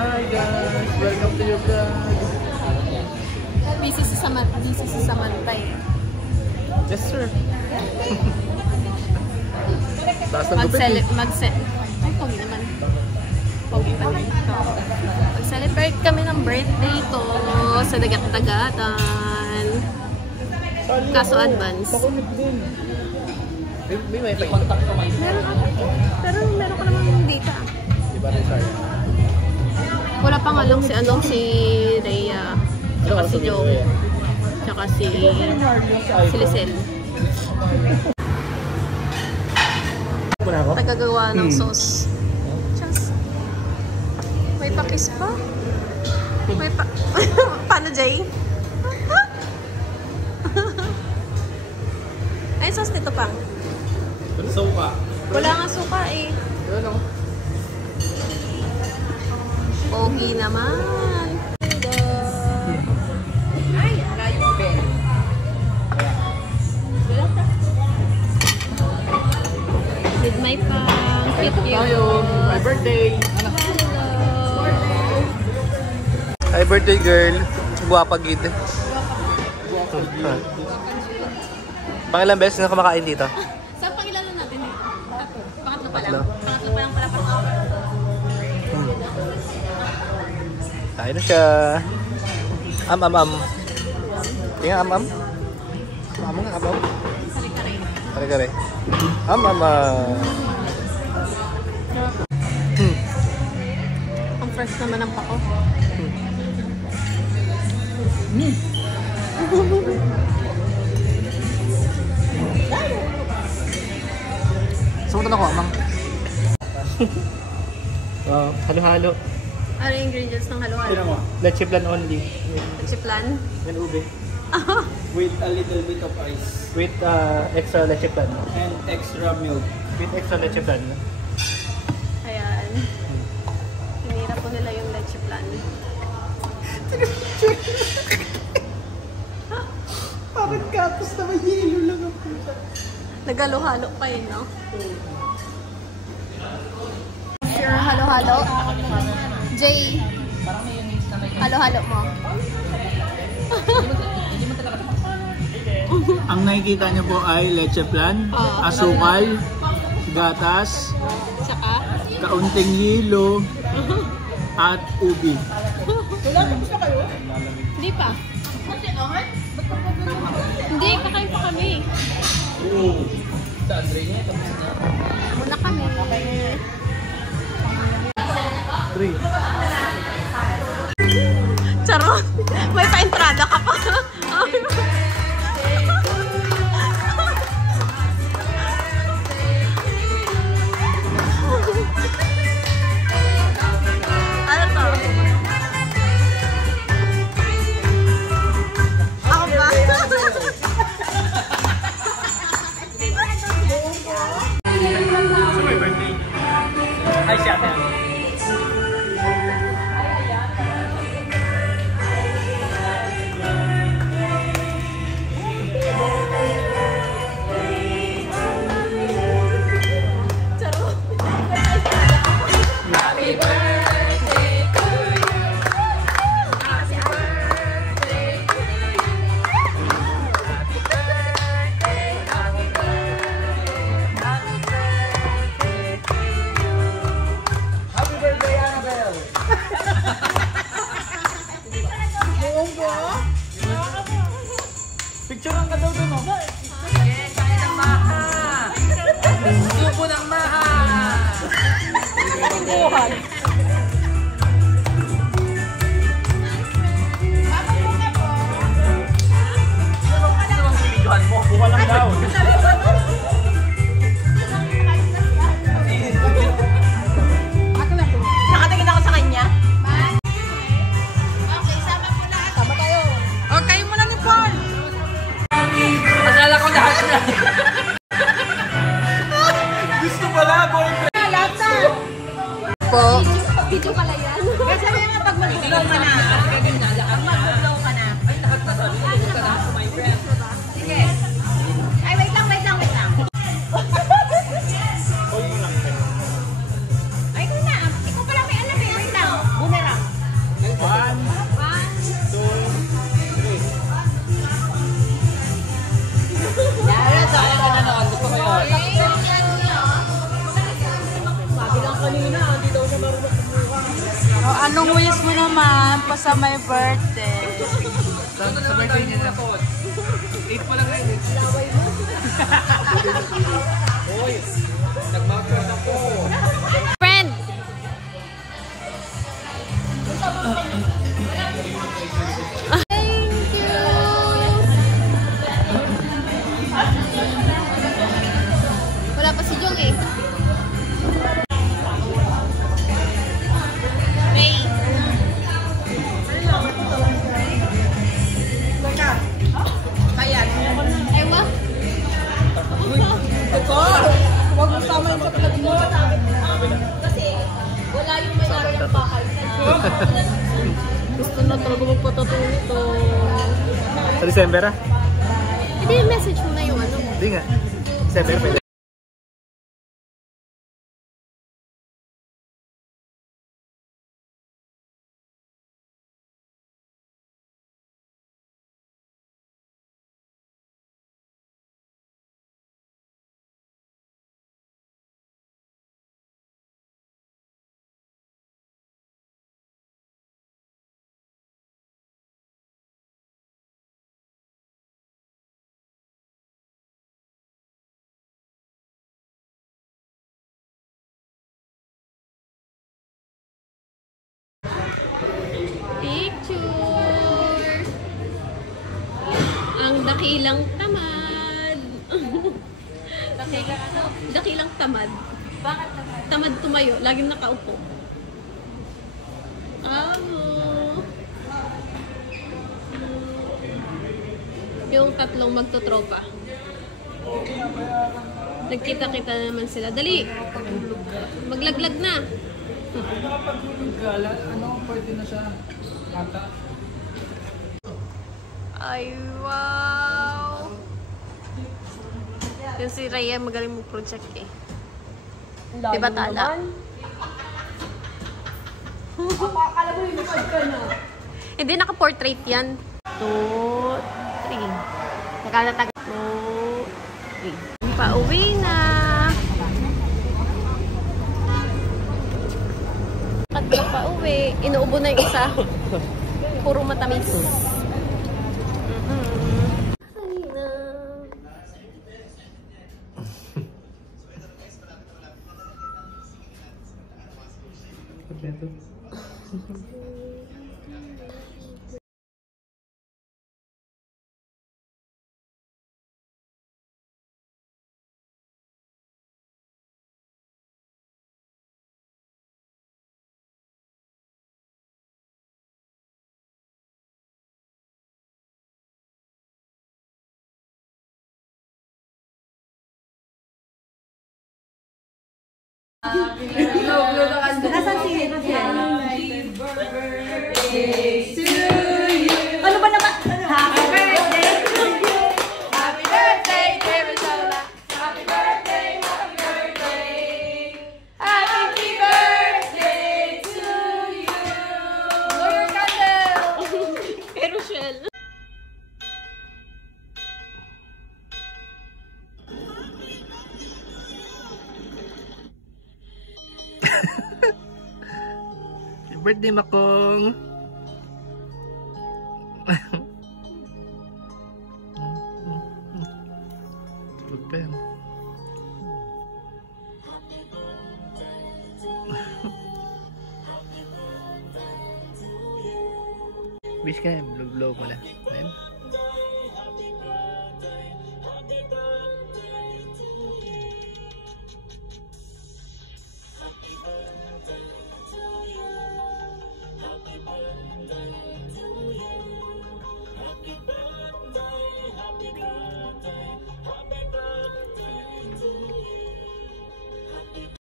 Hi guys! Welcome to your vlog! Busy si Samantha eh. Yes sir! Ay, pogi naman. Pogi pa rin. Mag-celebrate kami ng birthday ko sa Dagat-Dagatan. Kaso advance. May wifi. Meron ako. Pero meron ko naman data. Diba rin sir? Wala pa nga lang si Rhea. Tsaka si Joe. Tsaka si Lisel. Nagagawa ng sauce. Just. May pakis pa? May pa... Paano, Jay? Ay, sauce nito pang. Suka. Wala nga suka eh. Ano? Pogi naman. Ay, layo Ben. With my pang. Cute. My birthday! Hi birthday girl! Guwapa gid. Pangilang beses na kumakain dito? Saan pangilala natin dito? Pangatlo pa Pangatlo. lang. Pangatlo pa lang pala pang Kain na siya. Am. Tingnan am. Am nga am. Kare-kare. Am. Ang fresh naman ng pako. Sumunod ako, amang. Halo-halo. Ano yung ingredients ng halo-halo? Leche plan only. Chiplan? And ube. With a little bit of ice. With extra leche plan. And extra milk. With extra leche plan. Ayan. Hinira po nila yung leche plan. Parang kapos na may hilo lang ako. Nagalo-halo pa eh, no? Sure, halo-halo. Jay, halo-halo mo. Ang nakikita niyo po ay leche plan, asukal, gatas, Saka? kaunting hilo, at ubi. Hindi pa. Hindi, kakain pa kami. Sa Andre niya, Muna kami. 3. Charot! May pa-entrada ka pa. Ano to? Ako ba? Hi, Shaka. Picturean ka daw doon, oh. Yes, kaya ng maha. Subo ng maha. Buhay. Buka lang daw. Nakatingin ako sa kanya. Akala ko lahat na. Gusto pala, boyfriend. Po. Video pala yan. Kasi may mga pag mag-vlog ka na. Pag mag-vlog ka na. Ay, lahat na sabi. Gusto ka na, my friend. Sige. Ay, wait lang. Ay, ikaw na. Ikaw pala may alam eh. Wait lang. Boomerang. kanina, hindi daw siya marunong kumuha. Oh, anong wish mo naman pa sa my birthday? Sa birthday niya na. 8 pa lang ngayon. Laway mo. Hoy, nagmagpras ako. Friend! Thank you! Wala pa si Jong eh. Ray. Ayan. Ewa? Ito! Huwag mo sama yung sa vlog mo. Kasi wala yung may-ari ng bahay. Gusto na talaga magpatato nito. Sa December ah? Hindi, message mo na yung ano. Hindi nga. December pwede. Picture! Ang dakilang tamad. Dakilang tamad. Bakit naman? Tamad tumayo. Laging nakaupo. Yung tatlong magtotropa. Nagkita-kita naman sila. Dali! Maglaglag na! Nakapagulog ka, ano, pwede na siya. Mata. Ay, wow! Yung si Raya magaling mo project eh. Diba tala? Akala mo yung ka na. Hindi, naka-portrait yan. 2, 3. Nakalatag. 2, 3. Pauwi na. Katlo pauwi. Inuubo na yung isa. Puro matamis. Ay na. Ano ba naman? Happy birthday to you! Happy birthday, Teresola! Happy birthday, happy birthday! Happy birthday to you! Blow your candle! Pero Shell. Happy birthday, Makong! Super. Wish ka, blow mo na. Ayan.